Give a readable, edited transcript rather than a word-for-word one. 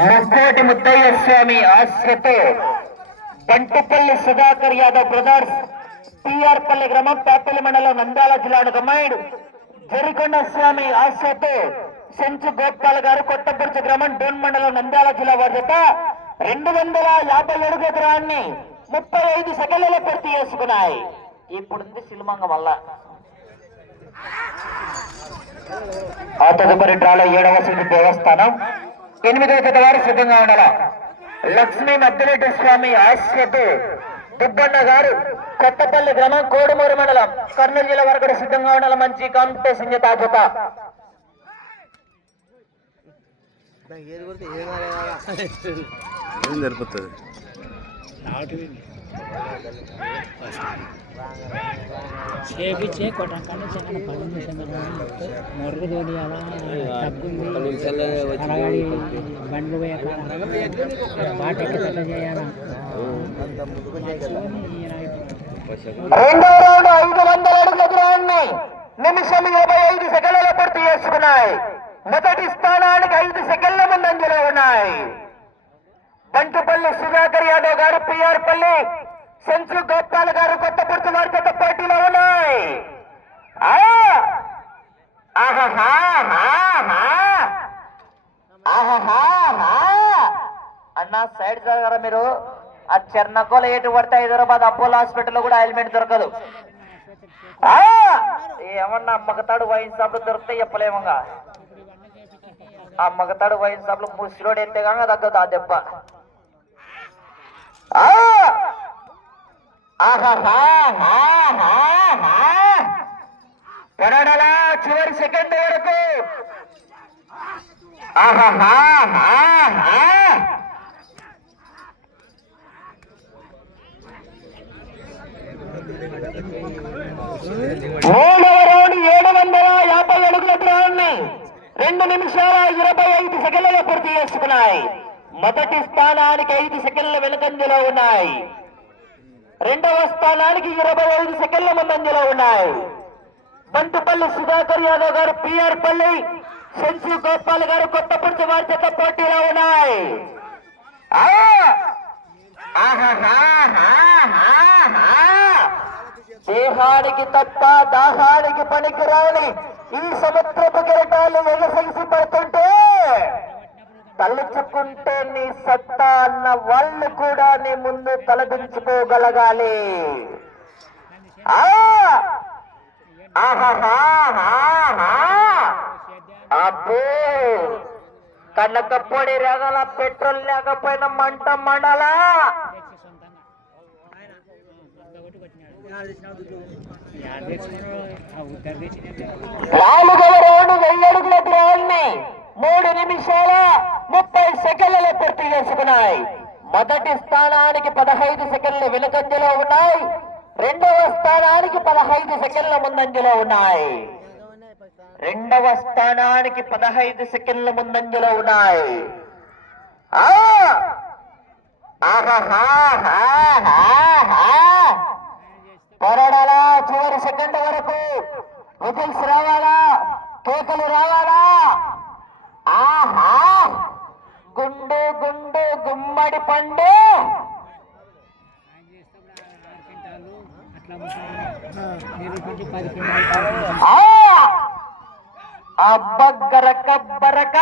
ముక్కోటి ముత్తయ్య స్వామి ఆశ్రతో Bantupalli Sudhakar Yadav brothers PR Palli గ్రామం పేపల్లి మండలం నంద్యాల జిల్లాను కమాయిడు జరికొండ స్వామి ఆశ్రతో సెంచు గోపాల్ గారు కొత్తపూర్చి గ్రామం డోన్ మండలం నంద్యాల జిల్లా వారి చేత 250 అడుగుల దూరాన్ని 35 సెకండ్లలో పూర్తి చేసుకున్నాయి. ఇప్పుడు సిల్మంగ వల్ల ఆ తదుపరి డ్రాలో 7వ సీటు దేవస్థానం 8వ జత వారు సిద్ధంగా ఉండాల. లక్ష్మీ మద్దిరెడ్డి స్వామి ఆశ్రతో దుబ్బన్న గారు కొత్తపల్లి గ్రామం కోడుమూరు మండలం కర్నూలు జిల్లా వారు కూడా సిద్ధంగా ఉండాలి. మంచి కాంపిటీషన్ జత జత ఏం జరుపుతుంది చేపించే కొట్టండి చాలా పని మొర్రు తోడియాలా బండ్లు బాట ఎక్కడ చేయాలా. రెండో రౌండ్ 500 అడుగుల దూరాన్ని నిమిషం 25 సెకండ్లలో పూర్తి చేసుకున్నాయి. మొదటి స్థానానికి 5 సెకండ్ల ముందంజలో ఉన్నాయి. బంటుపల్లి సుధాకర్ యాదవ్ గారు పిఆర్పల్లి సెంచు గోపాల్ గారు కొత్తపూర్తి వారి చేత పోటీలో ఉన్నాయి. అన్నా సైడ్ జరగరా మీరు. ఆ చెర్నకోల ఎటు పడితే హైదరాబాద్ అపోలో హాస్పిటల్లో కూడా హెల్మెట్ దొరకదు. ఏమన్నా మగతాడు వైన్ షాప్ లో దొరికితే చెప్పలేమంగా. ఆ మగతాడు వైన్ షాప్ లో ముసిరోడు ఎత్తేగా తగ్గదు ఆ దెబ్బ. పొరడలా చివరి సెకండ్ వరకు మూడవ రౌండ్ 750 అడుగుల దూరాన్ని 2 నిమిషాల 25 సెకండ్లలో పూర్తి చేసుకున్నాయి. మొదటి స్థానానికి 5 సెకండ్ల వెనుకంజలో ఉన్నాయి. రెండవ స్థానానికి 25 సెకండ్ల ముందంజలో ఉన్నాయి. బంటుపల్లి సుధాకర్ యాదవ్ గారు పిఆర్పల్లి సెంచు గోపాల్ గారు కొత్తపూర్తి వారి చేత పోటీలో ఉన్నాయి. దేహానికి తప్ప దాహానికి పనికిరాని ఈ సముద్రపు కెరటాలు ఎగసెగిసి పడుతుంటే తలుచుకుంటే నీ సత్తా అన్న వాళ్ళు కూడా నీ ముందు తలదించుకోగలగాలి. అబ్బో కన్నకప్పొడి రగల పెట్రోల్ లేకపోయినా మంట మండలా. 4వ రౌండ్ 1000 అడుగుల దూరాన్ని 3 నిమిషాల 30 సెకండ్లలో పూర్తి చేసుకున్నాయి. మొదటి స్థానానికి 15 సెకండ్ల వెనుకంజలో ఉన్నాయి. రెండవ స్థానానికి 15 సెకండ్ల ముందంజలో ఉన్నాయి. రెండవ స్థానానికి 15 సెకండ్ల ముందంజలో ఉన్నాయి. పొరడాలా చివరి సెకండ్ వరకు విజిల్స్ రావాలా, కేకలు రావాలా. గుండు గుండు గుమ్మడి పండు అబ్బగ్గర కబ్బరక.